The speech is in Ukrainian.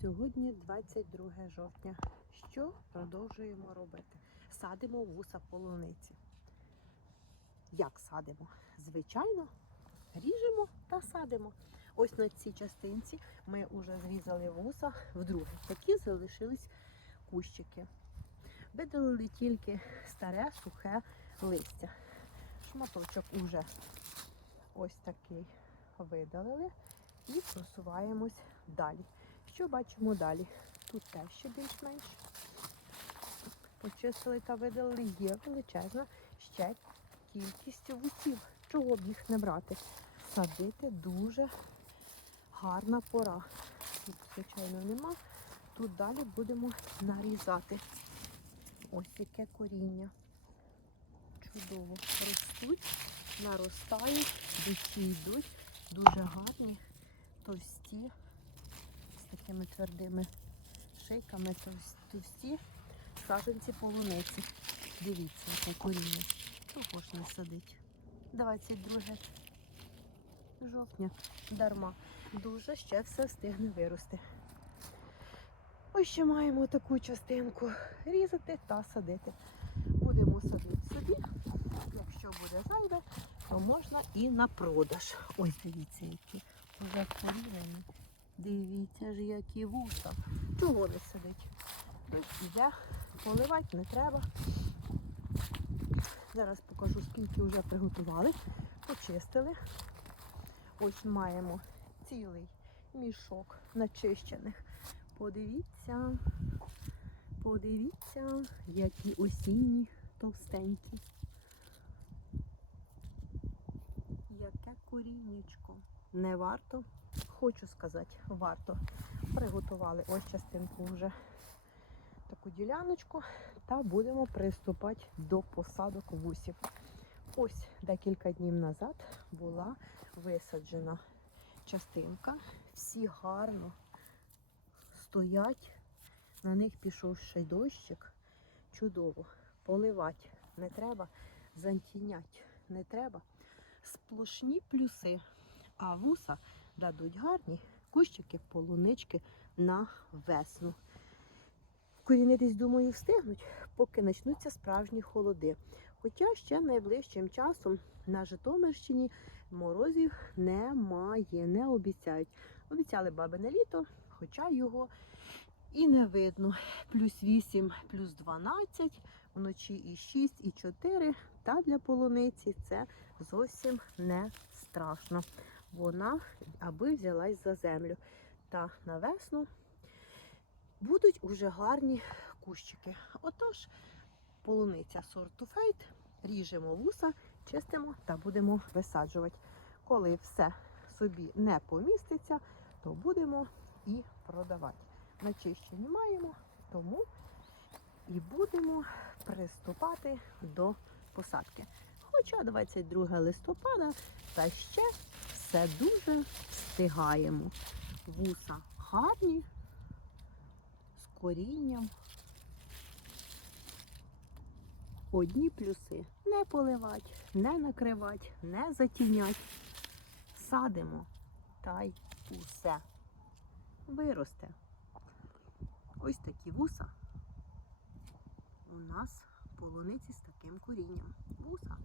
Сьогодні 22 жовтня. Що продовжуємо робити? Садимо вуса полуниці. Як садимо? Звичайно, ріжемо та садимо. Ось на цій частинці ми вже зрізали вуса вдруге. Такі залишились кущики. Видалили тільки старе сухе листя. Шматочок уже ось такий видалили і просуваємось далі. Що бачимо далі? Тут теж ще більш-менш почистили та видалили. Є величезна ще кількість вусів. Чого б їх не брати? Садити дуже гарна пора. Тут, звичайно, нема. Тут далі будемо нарізати. Ось яке коріння. Чудово ростуть, наростають, душі йдуть, дуже гарні, товсті, такими твердими шийками, товс- товсті саджанці полуниці. Дивіться, яке коріння. Ж не садить. 22 жовтня. Дарма. Дуже ще все встигне вирости. Ось ще маємо таку частинку різати та садити. Будемо садити собі. Якщо буде зайве, то можна і на продаж. Ось дивіться, які вже порізані. Дивіться ж, які вуса. Чого не сидить? Іде, поливати не треба. Зараз покажу, скільки вже приготували, почистили. Ось маємо цілий мішок начищених. Подивіться, подивіться, які осінні товстенькі. Яке коріннячко. Не варто, хочу сказати, варто. Приготували ось частинку вже таку діляночку та будемо приступати до посадок вусів. Ось декілька днів назад була висаджена частинка. Всі гарно стоять. На них пішов ще й дощик. Чудово. Поливати не треба, зантінять не треба. Сплошні плюси. А вуса дадуть гарні кущики полунички на весну. Корінитись, думаю, встигнуть, поки почнуться справжні холоди. Хоча ще найближчим часом на Житомирщині морозів немає, не обіцяють. Обіцяли бабине літо, хоча його і не видно. Плюс 8, плюс 12, вночі і 6, і 4. Та для полуниці це зовсім не страшно. Вона аби взялась за землю. Та на весну будуть уже гарні кущики. Отож, полуниця сорту фейт, ріжемо вуса, чистимо та будемо висаджувати. Коли все собі не поміститься, то будемо і продавати. Начищені маємо, тому і будемо приступати до посадки. Хоча 22 листопада, та ще все дуже встигаємо. Вуса гарні, з корінням. Одні плюси не поливати, не накривати, не затінять. Садимо та й усе. Виросте. Ось такі вуса у нас полуниці з таким корінням. Вуса.